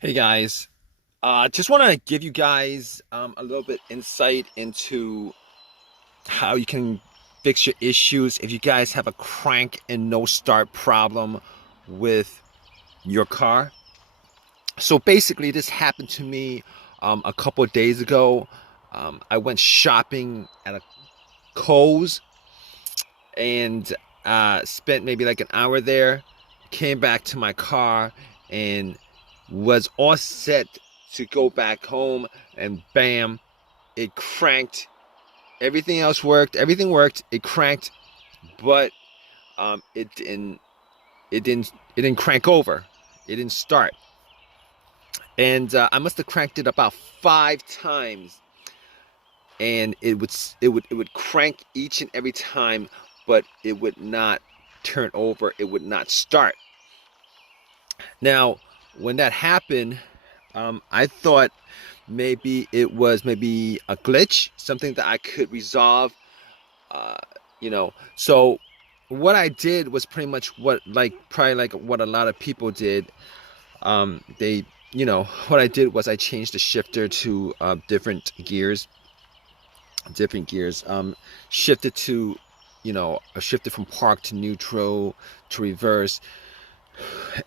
Hey guys, just want to give you guys a little bit insight into how you can fix your issues if you guys have a crank and no start problem with your car. So basically, this happened to me a couple of days ago. I went shopping at a Kohl's and spent maybe like an hour there. Came back to my car and was all set to go back home, and bam, it cranked. Everything else worked. Everything worked. It cranked, but it didn't. It didn't. It didn't crank over. It didn't start, and I must have cranked it about 5 times, and it would crank each and every time, but it would not turn over. It would not start. Now, when that happened, I thought maybe it was maybe a glitch, something that I could resolve. Uh, so what I did was pretty much what like probably like what a lot of people did. They, what I did was I changed the shifter to different gears. Shifted to, I shifted from park to neutral to reverse,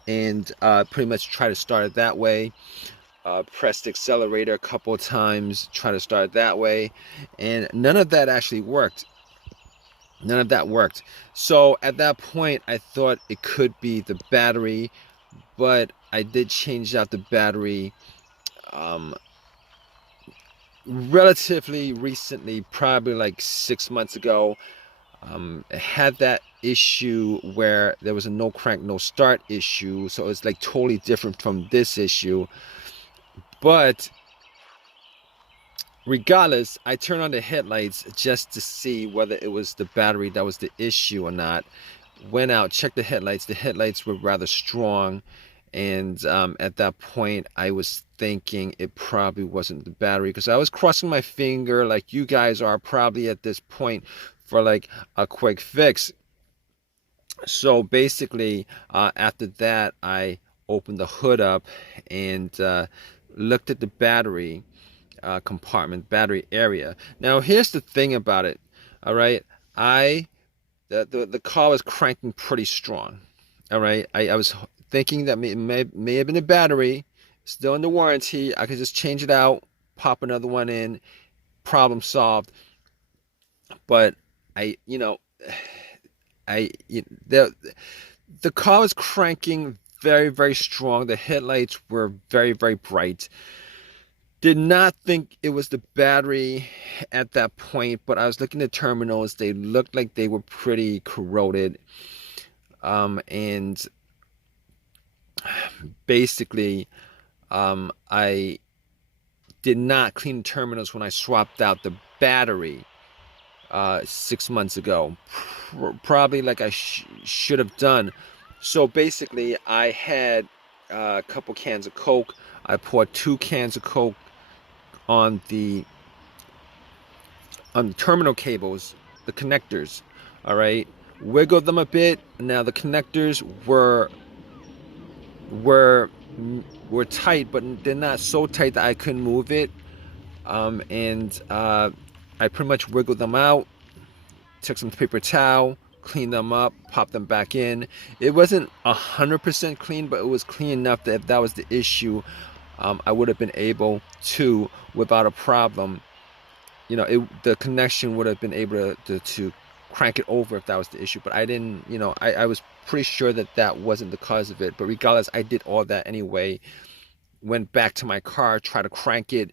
and pretty much try to start it that way. Pressed the accelerator a couple of times, try to start it that way, and none of that actually worked. None of that worked. So at that point, I thought it could be the battery, but I did change out the battery um, relatively recently, probably like 6 months ago. It had that issue where there was a no crank, no start issue. So it's like totally different from this issue. But regardless, I turned on the headlights just to see whether it was the battery that was the issue or not. Went out, checked the headlights. The headlights were rather strong. And at that point, I was thinking it probably wasn't the battery, because I was crossing my finger like you guys are probably at this point for like a quick fix. So basically, after that, I opened the hood up and looked at the battery compartment, battery area. Now, here's the thing about it. All right, I the car was cranking pretty strong. All right, I was thinking that may have been a battery, still in the warranty. I could just change it out, pop another one in, problem solved. But I, you know, I the car was cranking very, very strong. The headlights were very, very bright. Did not think it was the battery at that point, but I was looking at terminals. They looked like they were pretty corroded. And basically, I did not clean the terminals when I swapped out the battery 6 months ago. Probably like I should have done. So basically, I had a couple cans of Coke. I poured 2 cans of Coke on the terminal cables, the connectors. All right, wiggled them a bit. Now the connectors were were tight, but they're not so tight that I couldn't move it. And I pretty much wiggled them out. Took some paper towel, cleaned them up, popped them back in. It wasn't 100% clean, but it was clean enough that if that was the issue, I would have been able to, without a problem, the connection would have been able to crank it over if that was the issue. But I didn't, I was pretty sure that that wasn't the cause of it. But regardless, I did all that anyway. Went back to my car, tried to crank it,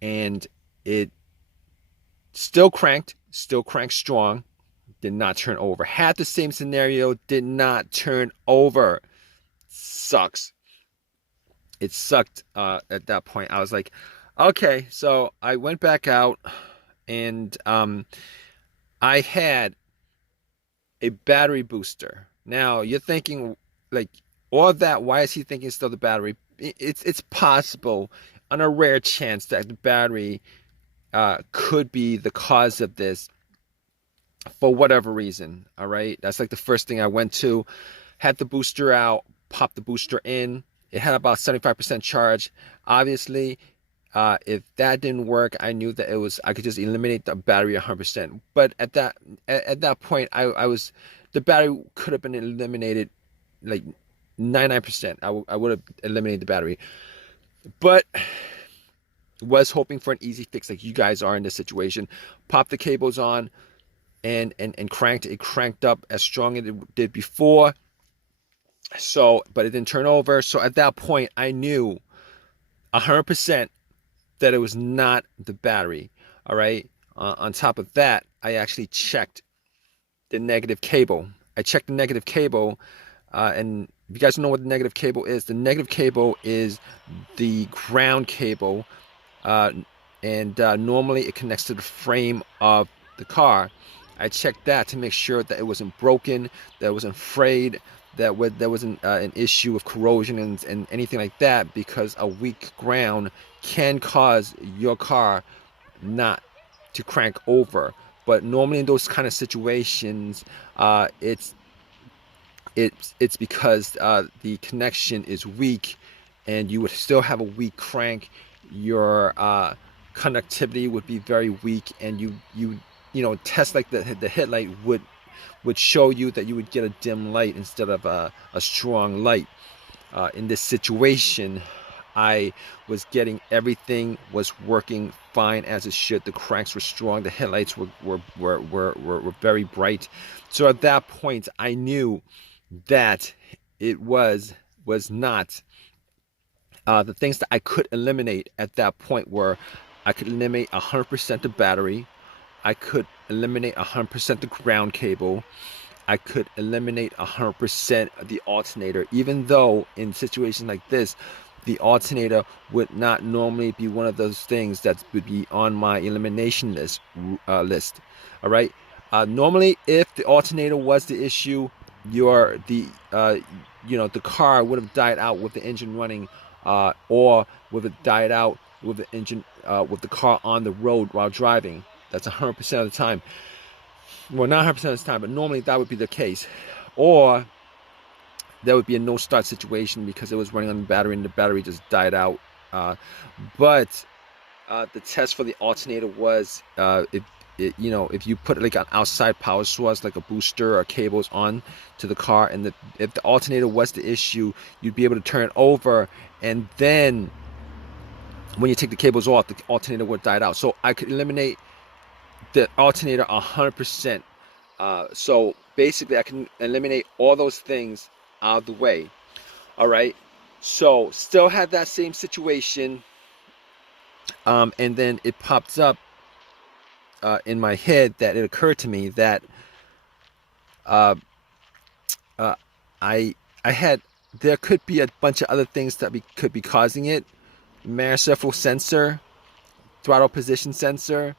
and it still cranked strong, did not turn over. Had the same scenario, did not turn over. Sucks. It sucked at that point. I was like, okay. So I went back out, and I had a battery booster. Now you're thinking, like, all of that, why is he thinking it's still the battery? It's possible, on a rare chance, that the battery could be the cause of this for whatever reason. All right, that's like the first thing I went to. Had the booster out, popped the booster in. It had about 75% charge. Obviously, if that didn't work, I knew that I could just eliminate the battery 100%. But at that point, I was the battery could have been eliminated like 99%. I would have eliminated the battery, but was hoping for an easy fix like you guys are in this situation. Popped the cables on and cranked it. Cranked up as strong as it did before. So, but it didn't turn over. So at that point, I knew 100% that it was not the battery. All right. On top of that, I actually checked the negative cable. I checked the negative cable, and if you guys know what the negative cable is, the negative cable is the ground cable, uh, and normally it connects to the frame of the car. I checked that to make sure that it wasn't broken, that it wasn't frayed, that there wasn't an issue of corrosion and anything like that, because a weak ground can cause your car not to crank over. But normally in those kind of situations, it's because the connection is weak, and you would still have a weak crank. Your conductivity would be very weak, and you know, test like the headlight would show you that you would get a dim light instead of a strong light. In this situation, I was getting everything was working fine as it should. The cranks were strong. The headlights were very bright. So at that point, I knew that it was not the things that I could eliminate at that point were I could eliminate 100% the battery. I could eliminate 100% the ground cable. I could eliminate 100% the alternator, even though in situations like this, the alternator would not normally be one of those things that would be on my elimination list. All right. Normally, if the alternator was the issue, the car would have died out with the engine running, or would have died out with the engine with the car on the road while driving. That's 100% of the time. Well, not 100% of the time, but normally that would be the case. Or there would be a no start situation because it was running on the battery and the battery just died out. But the test for the alternator was if you put like an outside power source like a booster or cables on to the car, and if the alternator was the issue, you'd be able to turn it over, and then when you take the cables off, the alternator would die out. So I could eliminate the alternator 100%. So basically, I can eliminate all those things out of the way. All right. So still had that same situation, and then it pops up in my head that it occurred to me that uh, uh, I had there could be a bunch of other things that could be causing it. Manifold sensor, throttle position sensor,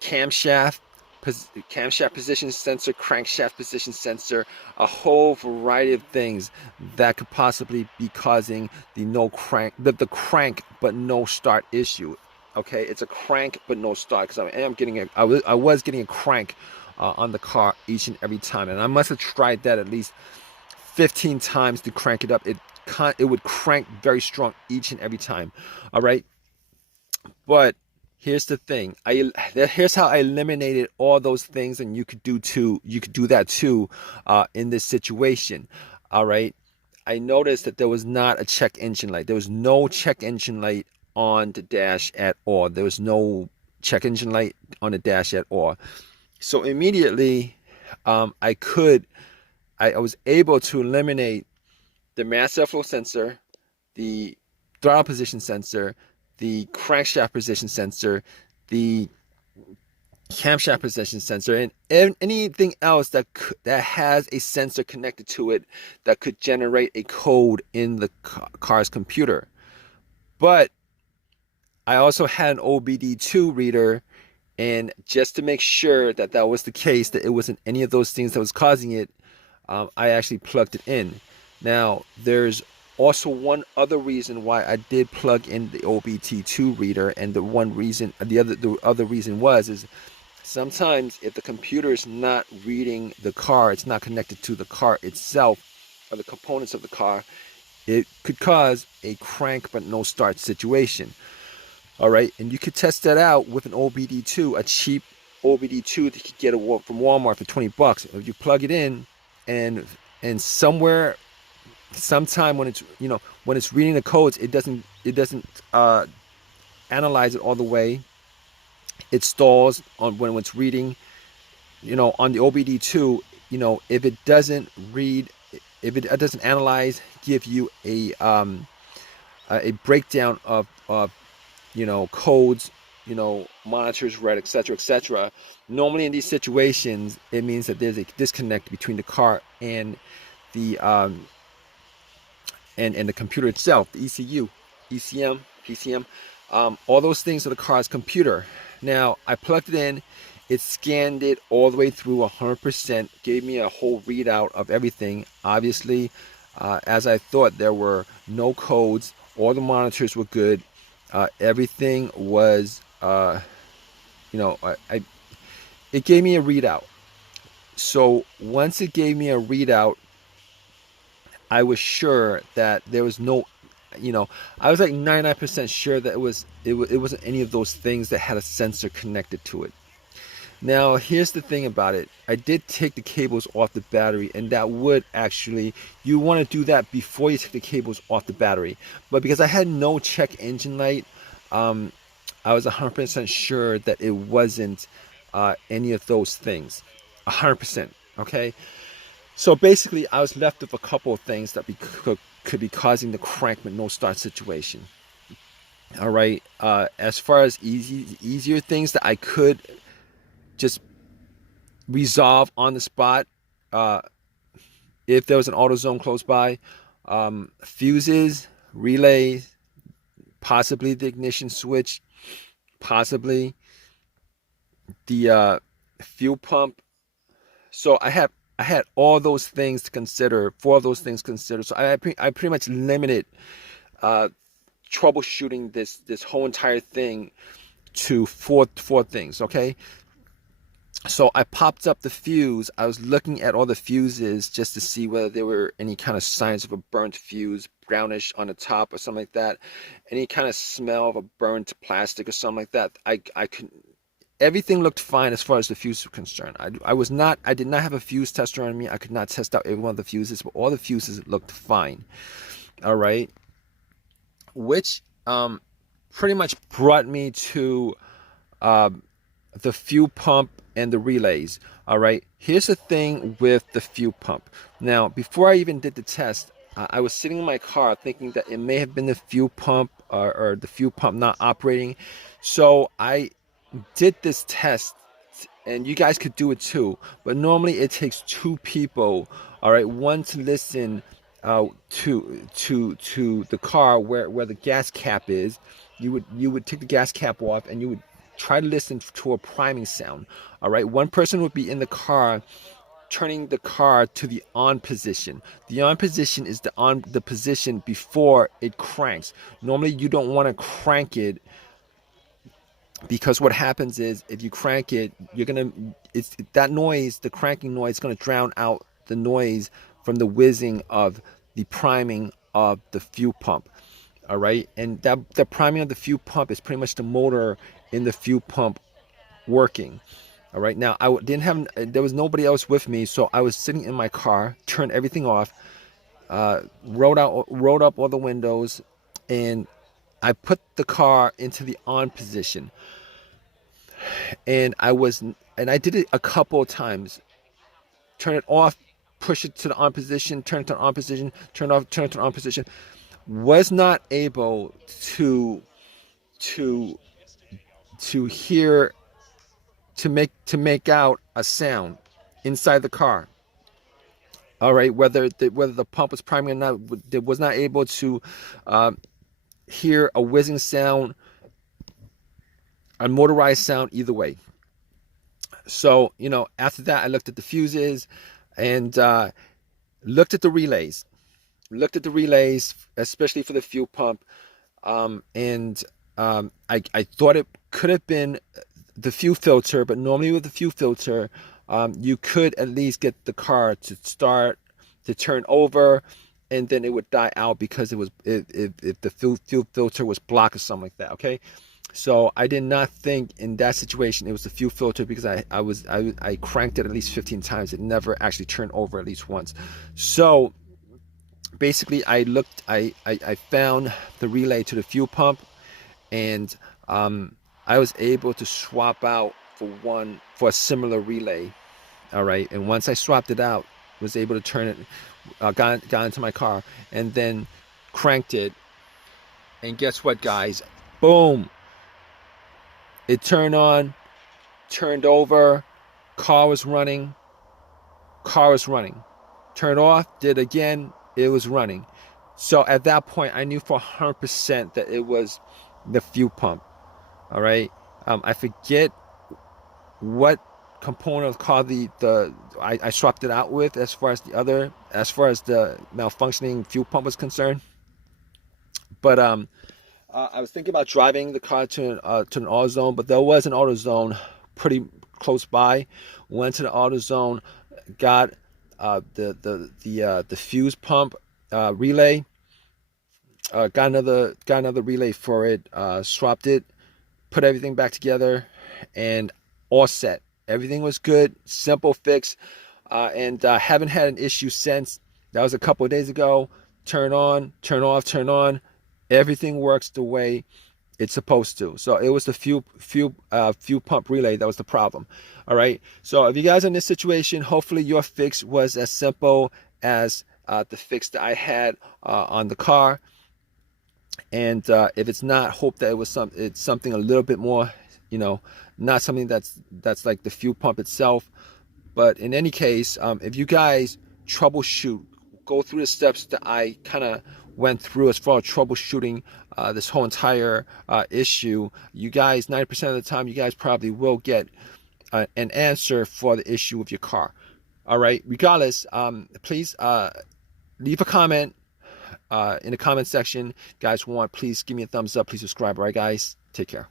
camshaft position sensor, crankshaft position sensor, a whole variety of things that could possibly be causing the crank but no start issue. Okay, it's a crank but no start, because I was getting a crank on the car each and every time, and I must have tried that at least 15 times to crank it up. It would crank very strong each and every time. All right, but here's the thing. Here's how I eliminated all those things, and you could do that too in this situation. All right. I noticed that there was not a check engine light. There was no check engine light on the dash at all. There was no check engine light on the dash at all. So immediately, I was able to eliminate the mass airflow sensor, the throttle position sensor, the crankshaft position sensor, the camshaft position sensor, and anything else that has a sensor connected to it that could generate a code in the car's computer. But I also had an OBD2 reader, and just to make sure that that was the case, that it wasn't any of those things that was causing it, I actually plugged it in. Now, there's also one other reason why I did plug in the OBD2 reader, and the other reason is sometimes if the computer is not reading the car, it's not connected to the car itself or the components of the car, it could cause a crank but no start situation. All right, and you could test that out with an OBD2, a cheap OBD2 that you could get from Walmart for 20 bucks. If you plug it in, and somewhere, sometime when it's when it's reading the codes, it doesn't analyze it all the way. It stalls on when it's reading. On the OBD2, if it doesn't read, if it doesn't analyze, give you a breakdown of codes, monitors read, etc., etc. Normally in these situations, it means that there's a disconnect between the car and the and the computer itself, the ECU, ECM, PCM, all those things are the car's computer. Now I plugged it in, it scanned it all the way through 100%, gave me a whole readout of everything. Obviously, as I thought, there were no codes, all the monitors were good, everything was, it gave me a readout. So once it gave me a readout, I was sure that there was no, I was like 99% sure that it wasn't any of those things that had a sensor connected to it. Now, here's the thing about it. I did take the cables off the battery, and that would actually, you want to do that before you take the cables off the battery. But because I had no check engine light, I was 100% sure that it wasn't any of those things. 100%. Okay? So basically, I was left with a couple of things that could be causing the crank but no start situation. All right. As far as easier things that I could just resolve on the spot, if there was an AutoZone close by, fuses, relays, possibly the ignition switch, possibly the fuel pump. So I had all those things to consider, 4 of those things considered. So I pretty much limited troubleshooting this whole entire thing to four things. Okay. So I popped up the fuse. I was looking at all the fuses just to see whether there were any kind of signs of a burnt fuse, brownish on the top or something like that. Any kind of smell of a burnt plastic or something like that. I could. Everything looked fine as far as the fuse was concerned. I did not have a fuse tester on me. I could not test out every one of the fuses, but all the fuses looked fine. All right. Which pretty much brought me to the fuel pump and the relays. All right, here's the thing with the fuel pump. Now, before I even did the test, I was sitting in my car thinking that it may have been the fuel pump or the fuel pump not operating. So I did this test, and you guys could do it too, but normally it takes 2 people, all right, one to listen to the car where the gas cap is. You would take the gas cap off, and you would try to listen to a priming sound. All right, one person would be in the car turning the car to the on position. The on position is the position before it cranks. Normally you don't want to crank it, because what happens is if you crank it, it's that noise, the cranking noise, is going to drown out the noise from the whizzing of the priming of the fuel pump. All right, and the priming of the fuel pump is pretty much the motor in the fuel pump working. All right, now there was nobody else with me, so I was sitting in my car, turned everything off, rolled up all the windows, and I put the car into the on position. And I did it a couple of times. Turn it off, push it to the on position, turn it to the on position, turn it off, turn it to the on position. Was not able to hear, to make out a sound inside the car. All right, whether the pump was priming or not, it was not able to hear a whizzing sound, a motorized sound, either way. So after that, I looked at the fuses and looked at the relays. Especially for the fuel pump, and I thought it could have been the fuel filter, but normally with the fuel filter, you could at least get the car to start, to turn over, and then it would die out because it was if the fuel filter was blocked or something like that. Okay, so I did not think in that situation it was the fuel filter, because I cranked it at least 15 times. It never actually turned over at least once. So basically I found the relay to the fuel pump, and I was able to swap out for a similar relay. All right, and once I swapped it out, was able to turn it, got into my car, and then cranked it, and guess what, guys? Boom! It turned on, turned over, car was running, turned off, did it again, it was running. So at that point, I knew for 100% that it was the fuel pump. All right, I forget what component of the car I swapped it out with, as far as the malfunctioning fuel pump was concerned. But I was thinking about driving the car to an AutoZone, but there was an AutoZone pretty close by. Went to the AutoZone, got the fuse pump relay, got another relay for it, swapped it, put everything back together, and all set. Everything was good, simple fix, and haven't had an issue since. That was a couple of days ago. Turn on, turn off, turn on. Everything works the way it's supposed to. So it was the fuel pump relay that was the problem. All right. So if you guys are in this situation, hopefully your fix was as simple as the fix that I had on the car. And if it's not, hope that it's something a little bit more, not something that's like the fuel pump itself. But in any case, if you guys troubleshoot, go through the steps that I kind of went through as far as troubleshooting this whole entire issue, you guys, 90% of the time, you guys probably will get an answer for the issue with your car. All right. Regardless, please leave a comment in the comment section. If you guys want, please give me a thumbs up. Please subscribe. All right, guys. Take care.